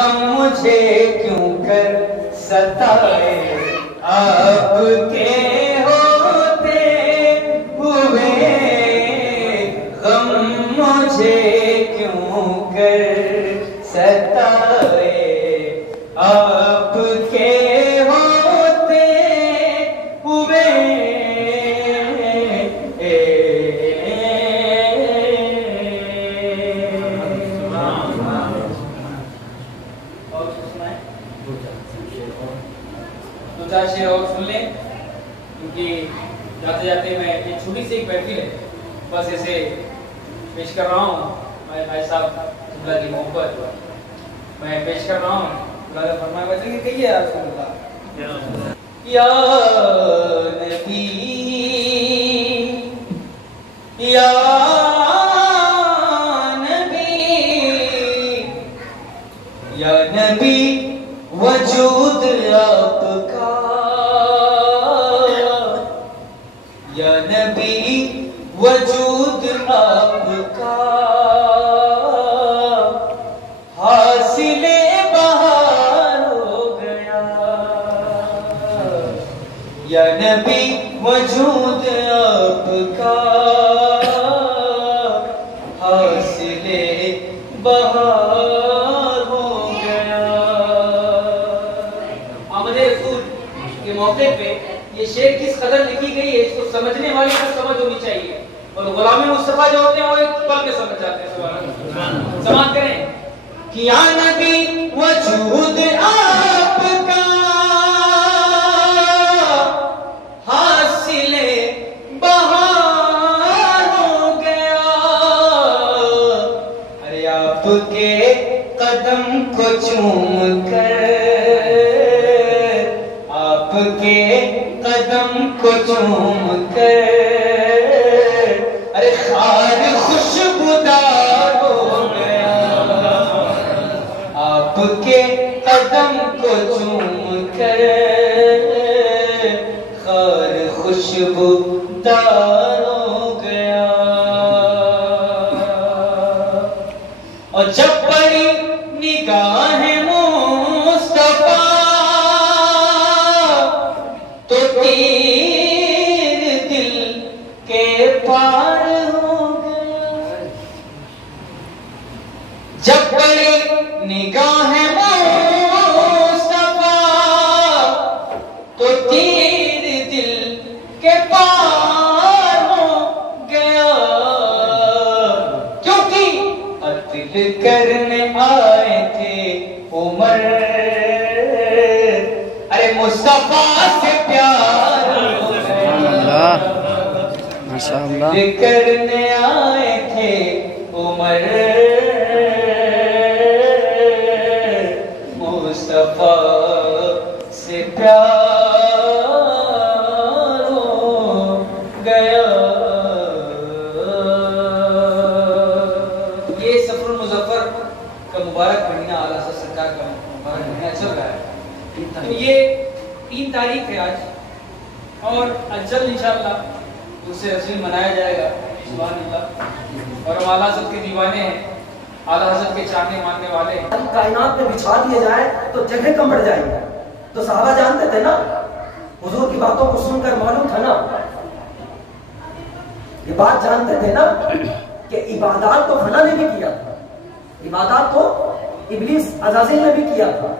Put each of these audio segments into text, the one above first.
غم مجھے کیوں کر ستائے، آپ کے ہوتے ہوئے غم مجھے کیوں کر ستائے، آپ کے ہوتے ہوئے دو چار شعر اور سن لیں، کیونکہ جاتے جاتے میں ایک چھوٹی سی ایک محفل ہے، بس ایسے پیش کر رہا ہوں میں بھائی صاحب اللہ کی محبت میں پیش کر رہا ہوں۔ اللہ کا فرمان بچے کہ کہیے یا رسول اللہ، یا نبی یا نبی یا نبی وجود آپ کا، یا نبی وجود آپ کا حاصل بہار ہو گیا، یا نبی وجود آپ کا حاصل بہار ہو گیا۔ آمد رسول کے موقع پہ یہ شعر کس قدر لکھی گئی ہے اس کو سمجھنے والی کو سمجھ ہونی چاہیے، اور غلام مصطفیٰ جو ہوتے ہیں وہ ایک پل کے سمجھ جاتے ہیں۔ سماعت کریں کہ یا نبی وجود آپ کا حاصل بہار ہو گیا، ارے آپ کے قدم کو چوم کر، آپ کے قدم کو چوم کر، ارے خار خوشبودار ہو گیا، آپ کے قدم کو چوم کر خار خوشبودار ہو گیا۔ اور جب بڑی نگاہ مصطفیٰ تو تیر دل کے پار ہو گیا، جب بڑی نگاہ مصطفیٰ تو تیر دل کے پار ہو گیا، کیونکہ قتل کرنے آئے تھے عمر، ارے مصطفیٰ سے پیار ہو گیا، قتل کرنے آئے تھے عمر، مصطفیٰ سے پیار ہو گیا۔ یہ سفر المظفر کا مبارک مہینہ اعلیٰ حضرت سرکار کا مبارک مہینہ چل رہا ہے، تو یہ 3 تاریخ ہے آج، اور جلد انشاءاللہ اسے رسول منایا جائے گا سبحان اللہ، اور ہم اعلیٰ حضرت کے دیوانے ہیں، اعلیٰ حضرت کے چاہنے ماننے والے ہیں۔ کائنات میں بچھا دیے جائیں تو جگہ کم بڑھ جائیں گے، تو صحابہ جانتے تھے نا، حضور کی باتوں کو سن کر معلوم تھا نا، یہ بات جانتے تھے نا کہ عبادات تو فنا نے بھی کیا تھا، عبادات تو ابلیس عزازیل نے بھی کیا تھا،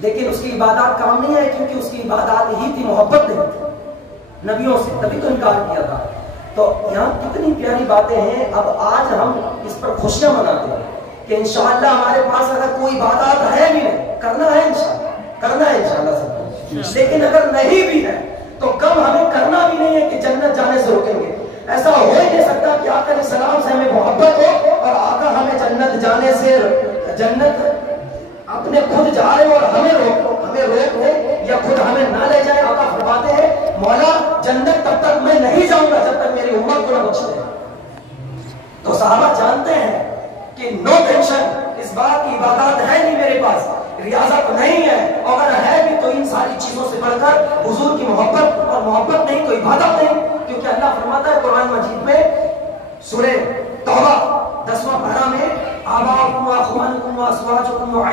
لیکن اس کی عبادات کام نہیں ہے، کیونکہ اس کی عبادات ہی تھی محبت نہیں تھی نبیوں سے، تبھی تو انکار کیا تھا۔ تو یہاں کتنی پیاری باتیں ہیں، اب آج ہم اس پر خوشیاں مناتے ہیں کہ انشاءاللہ ہمارے پاس اگر کوئی عبادات ہے بھی نہیں، کرنا ہے انشاءاللہ، کرنا ہے انشاءاللہ سب کچھ، لیکن اگر نہیں بھی ہے تو کم ہمیں کرنا بھی نہیں ہے کہ جنت جانے سے روکیں گے۔ ایسا ہو ہی نہیں سکتا کہ آقا علیہ السلام سے ہمیں محبت ہو اور آقا ہمیں جنت جانے سے، جنت اپنے خود جا رہے اور ہمیں روک لے یا خود ہمیں نہ لے جائے۔ آقا فرماتے ہیں مولا جنت تب تک میں نہیں جاؤں گا جب تک میری امت کو نہ بخش دے۔ تو صحابہ جانتے ہیں کہ نو ٹینشن، اس بات کی عبادات ہے نہیں میرے پاس، ریاضت نہیں ہے، اگر ہے بھی تو ان ساری چیزوں سے بڑھ کر حضور کی محبت، اور محبت نہیں تو عبادت نہیں، کیونکہ اللہ فرماتا ہے قرآن مجید میں سورہ توبہ 10واں پارہ میں آباؤکم واخوانکم وازواجکم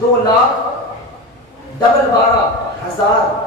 2,12,000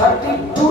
32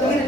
3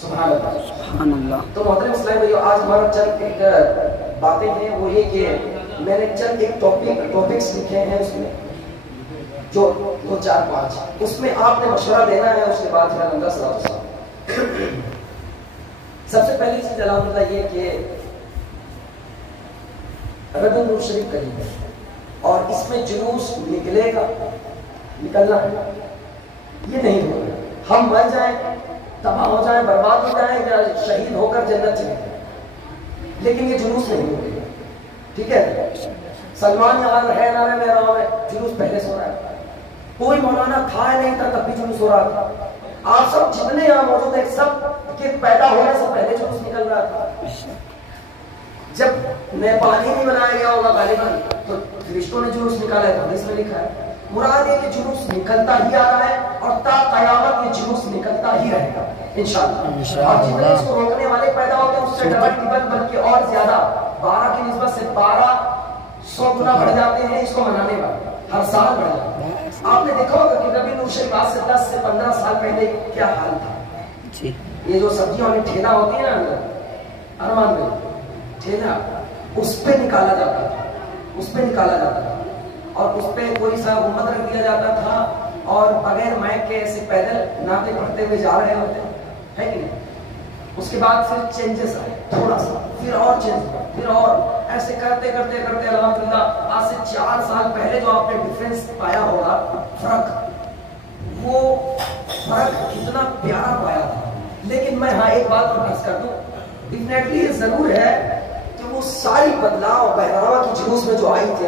سبحان اللہ سبحان اللہ. تو محترم اسلام بھائیو، آج ہمارا چند ایک باتیں ہیں، وہ یہ کہ میں نے چند ایک ٹاپکس لکھے ہیں اس میں، جو 2-4-5 اس میں آپ نے مشورہ دینا ہے. اس کے بعد پھر الحمدللہ صلاۃ والسلام. سب سے پہلی چیز الحمدللہ یہ کہ ربیع الاول شریف قریب ہے اور اس میں جلوس نکلے گا، نکلنا ہے، یہ نہیں ہوگا. ہم مر جائیں، تباہ ہو جائیں، برباد ہو جائیں، یا شہید ہو کر جنت چلے جائیں، لیکن یہ جلوس نہیں ہوگا. ٹھیک ہے، سلمان یہاں رہے نہ رہے میرا ہے، جلوس پہلے سے ہو رہا ہے. کوئی مولانا تھا نہیں تھا تب بھی جلوس ہو رہا تھا. آپ سب جتنے یہاں موجود ہیں سب کے پیدا ہونے سے پہلے جلوس نکل رہا تھا. جب نیپالی نہیں بنایا گیا ہوگا غالباً تو فرشتوں نے جلوس نکالا ہے، حدیث میں لکھا ہے. مراد یہ کہ جلوس نکلتا ہی آ رہا ہے اور تا قیامت یہ جلوس نکلتا ہی رہے گا انشاءاللہ. اور جتنے اس کو روکنے والے پیدا ہوتے ہیں اس سے ڈبل ٹربل بلکہ اور زیادہ 12 کی نسبت سے 1200 گنا بڑھ جاتے ہیں اس کو منانے والے، ہر سال بڑھ جاتے ہیں. آپ نے دیکھا ہوگا کہ ربیع الاول شریف آج سے 10 سے 15 سال پہلے کیا حال تھا. یہ جو سبزیوں والی ٹھیلا ہوتی ہے نا اندر ارمان میں ٹھیلا، اس پہ نکالا جاتا تھا، اس پہ نکالا جاتا تھا اور اس پہ کوئی سا گنبد رکھ دیا جاتا تھا اور بغیر مائک کے ایسے پیدل نعتیں پڑھتے ہوئے جا رہے ہوتے ہے کہ نہیں. اس کے بعد پھر چینجز آئے تھوڑا سا، پھر اور چینج ہوا، پھر اور ایسے کرتے کرتے کرتے الحمدللہ آج سے 4 سال پہلے جو آپ نے ڈفرینس پایا ہوگا، فرق، وہ فرق کتنا پیارا پایا تھا. لیکن میں ہاں ایک بات عرض کر دوں، ڈیفینیٹلی یہ ضرور ہے کہ وہ ساری بدلاؤ بہرامہ کی جلوس میں جو آئی تھی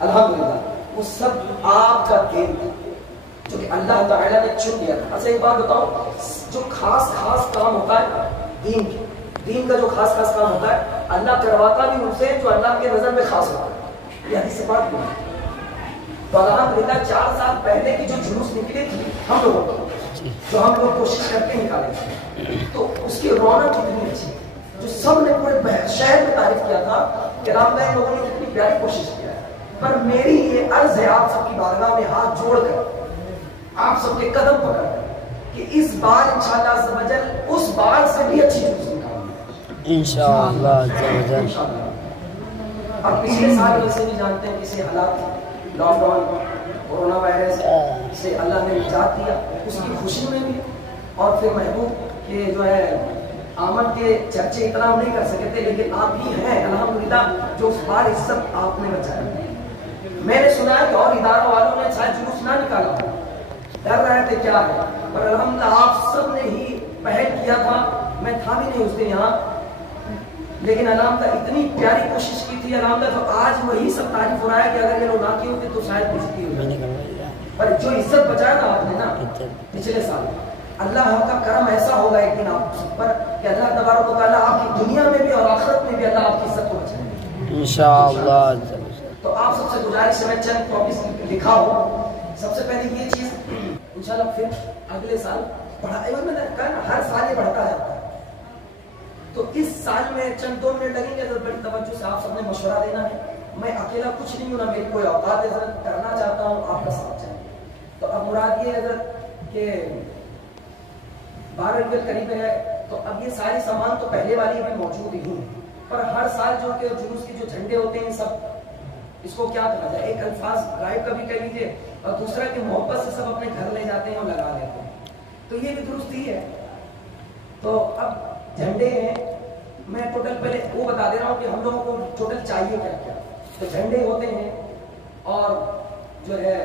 الحمدللہ وہ سب آپ کا دین تھا جو کہ اللہ تعالیٰ نے چن لیا تھا. اچھا ایک بات بتاؤں، جو خاص کام ہوتا ہے دین کا جو خاص کام ہوتا ہے اللہ کرواتا بھی ان سے جو اللہ کے نظر میں خاص ہوتا ہے. یہ حدیث سے بات نہیں ہے. تو الحمدللہ 4 سال پہلے کی جو جلوس نکلی تھی ہم لوگوں کو، جو ہم لوگ کوشش کر کے نکالے تھے، تو اس کی رونق کتنی اچھی، جو سب نے پورے شہر میں تعریف کیا تھا کہ رام دائی لوگوں نے کتنی پیاری کوشش کیا ہے. پر میری یہ عرض ہے آپ سب کی بارگاہ میں ہاتھ جوڑ کر، آپ سب کے قدم پکڑ کر کہ اس بار انشاءاللہ عز و جل اس بار سے بھی اچھی جلوس نکالیں انشاءاللہ عز و جل. اور پچھلے سال ویسے بھی جانتے ہیں کسی حالات لاک ڈاؤن کورونا وائرس سے اللہ نے نجات دیا، اس کی خوشی میں بھی. اور پھر محبوب کہ جو ہے آمد کے چرچے اتنا ہم نہیں کر سکے تھے، لیکن آپ ہی ہیں الحمدللہ جو اس بار عزت آپ نے بچایا. میں نے سنا ہے کہ اور اداروں والوں نے شاید جلوس نہ نکالا، ڈر رہے تھے کیا ہے، پر الحمدللہ آپ سب نے ہی پہل کیا تھا. میں تھا بھی نہیں اس دن یہاں، لیکن الحمدللہ اتنی پیاری کوشش کی تھی الحمدللہ، تو آج وہی سب تعریف ہو رہا ہے کہ اگر یہ لوگ نہ کیے ہوتے تو شاید بجتی ہو. پر جو عزت بچایا تھا آپ نے نا پچھلے سال، اللہ کا کرم ایسا ہوگا ایک دن آپ پر کہ اللہ تبارک و تعالیٰ آپ کی دنیا میں بھی اور آخرت میں بھی اللہ آپ کی عزت کو بچائے انشاءاللہ. تو آپ سب سے گزارش ہے، میں چند ٹاپکس لکھا ہوں. سب سے پہلے یہ چیز انشاءاللہ پھر اگلے سال پڑھائی میں نے کہا نا ہر سال یہ بڑھتا جاتا ہے، تو اس سال میں چند 2 منٹ لگیں گے، بڑی توجہ سے آپ سب نے مشورہ دینا ہے. میں اکیلا کچھ نہیں ہوں، نہ میری کوئی اوقات ہے، حضرت کرنا چاہتا ہوں آپ کا ساتھ چاہیے. تو اب مراد یہ ہے حضرت کہ 12 کے قریب ہے، تو اب یہ ساری سامان تو پہلے والی بھی موجود ہی ہیں، پر ہر سال جو کہ جلوس کے جو جھنڈے ہوتے ہیں سب اس کو کیا کہا جائے، ایک الفاظ غائب کا بھی کہہ لیجیے اور دوسرا کہ محبت سے سب اپنے گھر لے جاتے ہیں اور لگا لیتے ہیں، تو یہ بھی درست ہی ہے. تو اب جھنڈے ہیں، میں ٹوٹل پہلے وہ بتا دے رہا ہوں کہ ہم لوگوں کو ٹوٹل چاہیے کیا کیا. تو جھنڈے ہوتے ہیں اور جو ہے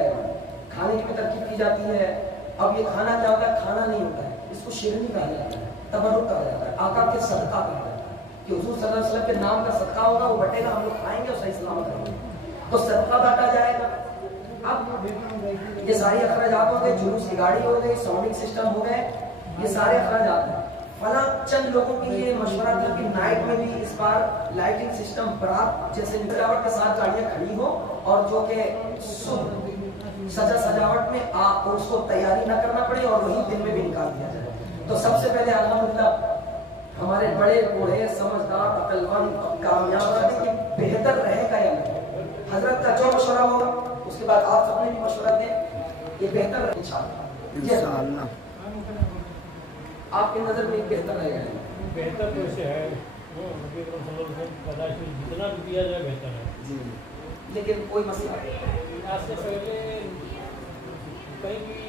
کھانے کی ترکیب کی جاتی ہے. اب یہ کھانا کیا ہوتا ہے، کھانا نہیں ہوتا ہے، اس کو شیرنی کہا جاتا ہے، تبرک کہا جاتا ہے، آقا کے صدقہ کہا جاتا ہے کہ حضور صلی اللہ علیہ وسلم کے نام کا صدقہ ہوگا، وہ بٹے گا، ہم لوگ کھائیں گے اور صحیح سلامت کریں گے، تو صدقہ بانٹا جائے گا. اب یہ ساری اخراجات ہو گئے، جلوس کی گاڑی ہو گئی، ساؤنڈنگ سسٹم ہو گئے، یہ سارے اخراجات ہیں. فلاں چند لوگوں کے لیے مشورہ تھا کہ نائٹ میں بھی اس بار لائٹنگ سسٹم برات جیسے سجاوٹ کے ساتھ گاڑیاں کھڑی ہو اور جو کہ صبح سجاوٹ میں اس کو تیاری نہ کرنا پڑے اور وہی دن میں بھی نکال دیا جائے. تو سب سے پہلے الحمدللہ ہمارے بڑے بوڑھے سمجھدار عقل مند کامیاب کہ بہتر رہے گا یا نہیں، حضرت کا جو مشورہ ہوگا اس کے بعد آپ سب نے بھی مشورہ دیں، یہ بہتر رہے انشاءاللہ. آپ کی نظر میں بہتر رہے گا؟ بہتر تو اسے ہے وہ نبی اکرم صلی اللہ علیہ وسلم کا پیدائش میں جتنا بھی دیا جائے بہتر ہے جی، لیکن کوئی مسئلہ آج سے پہلے کہیں بھی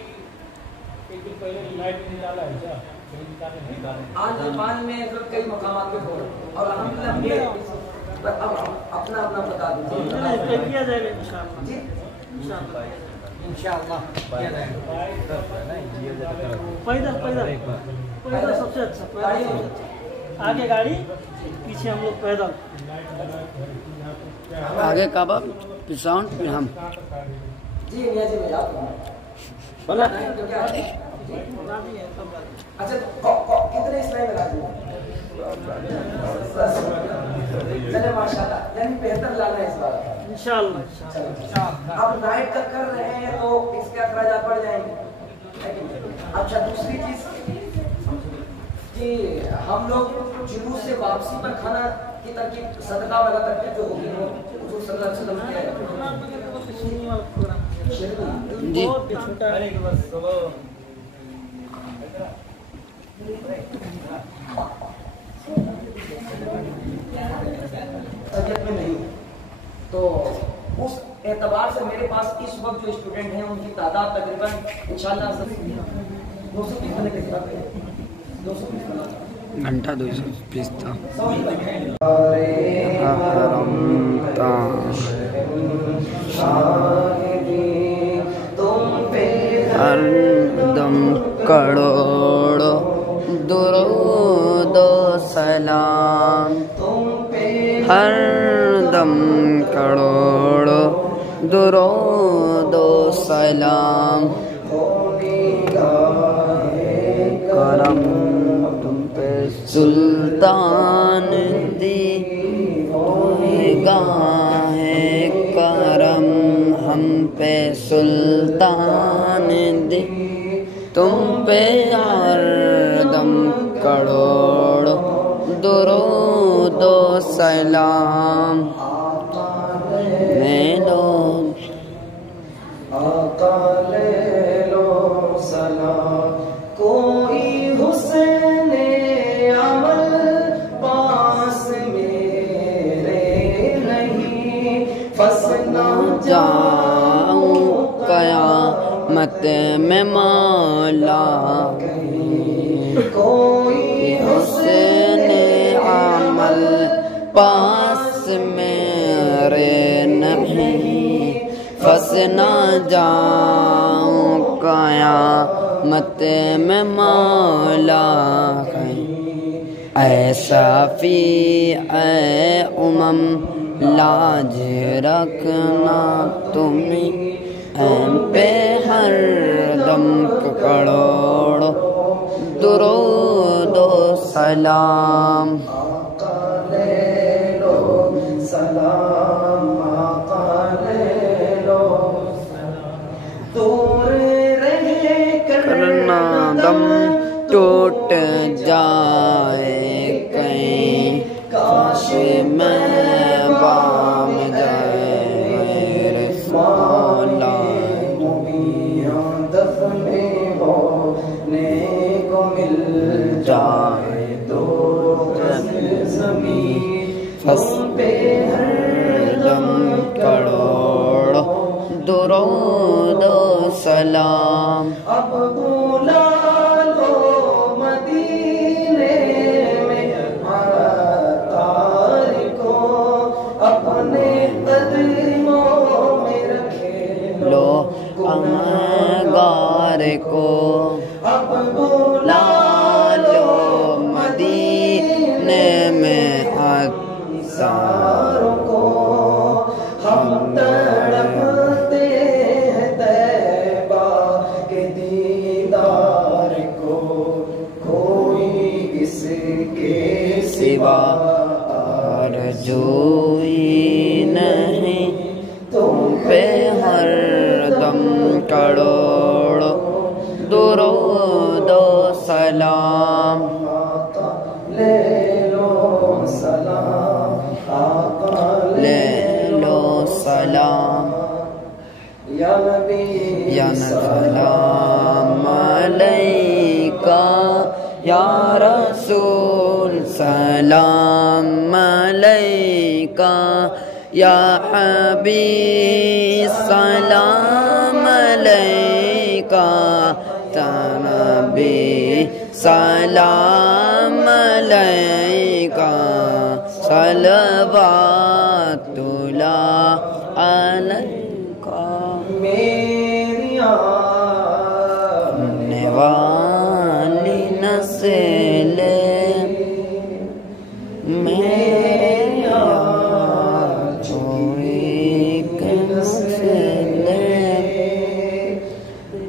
ایک دن پہلے لائٹ نہیں ڈالا ہے کیا کہیں نکالے نہیں ڈالے آج زبان میں کئی مقامات پہ ہو اور الحمدللہ اب اپنا اپنا بتا دیجیے کیا جائے گا انشاءاللہ جی انشاءاللہ پیدل پیدل پیدل سب سے اچھا پیدل سب سے اچھا آگے گاڑی پیچھے ہم لوگ پیدل آگے کعبہ پساؤنڈ پھر ہم جی نیاز جی میں آپ بولا اچھا کتنے اسلائی لگا دیے چلے ماشاءاللہ یعنی بہتر لانا ہے اس بار انشاءاللہ اب نائٹ کا کر رہے ہیں تو اس کے اخراجات بڑھ جائیں گے. اچھا دوسری چیز کہ ہم لوگ جلوس سے واپسی پر کھانا کی ترکیب صدقہ والا ترکیب جو ہوگی وہ حضور صلی اللہ علیہ وسلم جی سبجیکٹ میں نہیں تو اس اعتبار سے میرے پاس اس وقت جو اسٹوڈنٹ ہیں ان کی تعداد تقریباً انشاءاللہ 220 کے ساتھ ہے 220 گھنٹہ 220 تھا ہر دم کروڑ درود و سلام ہر دم کروڑ درود و سلام کرم تم پہ سلطان دی گاہ کرم ہم پہ سلطان دی تم پہ ہر دم کروڑ درود و سلام میں لوگ آقا لے لو سلام کوئی حسن عمل پاس میرے نہیں فسنا جاؤں قیامت میں مولا کوئی حسن عمل پاس میرے نہیں پھنس نہ جاؤں قیامت میں مولا اے صافی اے لاج رکھنا تمہیں ہم پہ ہر دم کروڑ درود و سلام آقا لے لو سلام آقا لے لو دور رہے کرنا دم ٹوٹ جائے کہیں کاش میں بام جائے میرے مولا دفن ہونے کو مل جائے تو زمین پھنس پہ ہر دم کروڑ درود و سلام اب بولا لو مدینے میں عطار کو اپنے قدموں میں رکھے لو امگار کو اب بولا لو مدینے میں عطار کو ہم تڑپتے ہیں طیبہ کے دیدار کو کوئی اس کے سوا آرزوئی نہیں تم پہ ہر دم کروڑ درود و سلام لے لو سلام آقا لے لو سلام یا نبی یا سلام علیکہ یا رسول سلام علیکہ یا حبیب سلام علیکہ نبی سلام علیکہ صلوات اللہ علیکہ میری آنے والی نسل میرے جو ایک نسل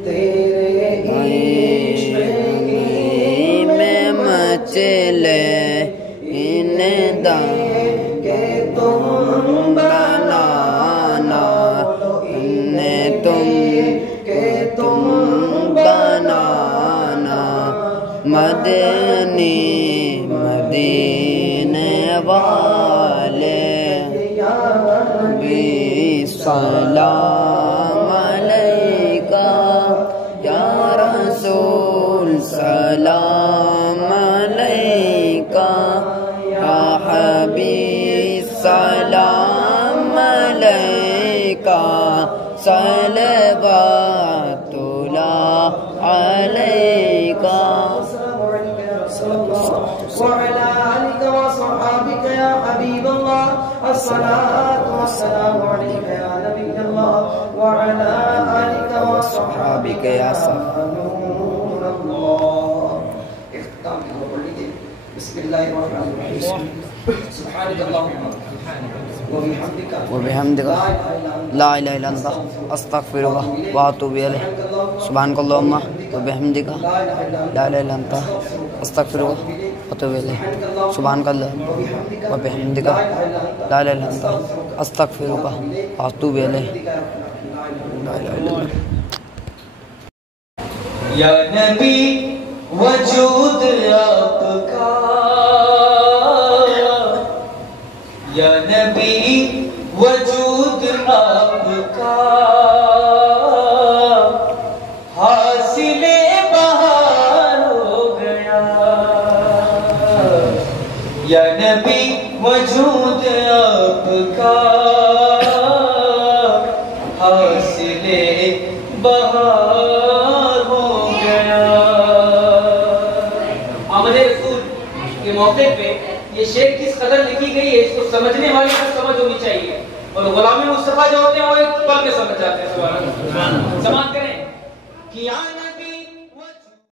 تیرے عشق میں مچلے انہیں دان کہ تم بنانا انہیں تم بنانا مدنی مدینے والے بھی سلام علیکہ یا رسول سلام علیکہ یا حبیب سلام علیکہ صلوات اللہ علیکہ وعلى آلك وصحابك يا حبيب الله الصلاة والسلام عليك يا نبي الله وعلى آلك وصحابك يا نور الله اختتام بسم الله الرحمن الرحيم سبحانك اللهم وبحمدک لا الہ الا انت استغفرک واتوب الیک سبحانک اللہم وبحمدک لا الہ الا انت استغفرک واتوب الیک سبحانک اللہم وبحمدک لا الہ الا انت استغفرک واتوب الیک لا الہ الا انت یا نبی وجود آپ کا یا نبی وجود آپ کا حاصل بہار ہو گیا یا نبی وجود آپ کا حاصل بہار ہو گیا آمد رسول کے موقع پہ یہ شعر کس قدر لکھی گئی ہے اس کو سمجھنے والے کو سمجھ ہونی چاہیے اور غلام مصطفیٰ جو ہوتے ہیں وہ ایک پل میں سمجھ جاتے ہیں سماعت کریں کہ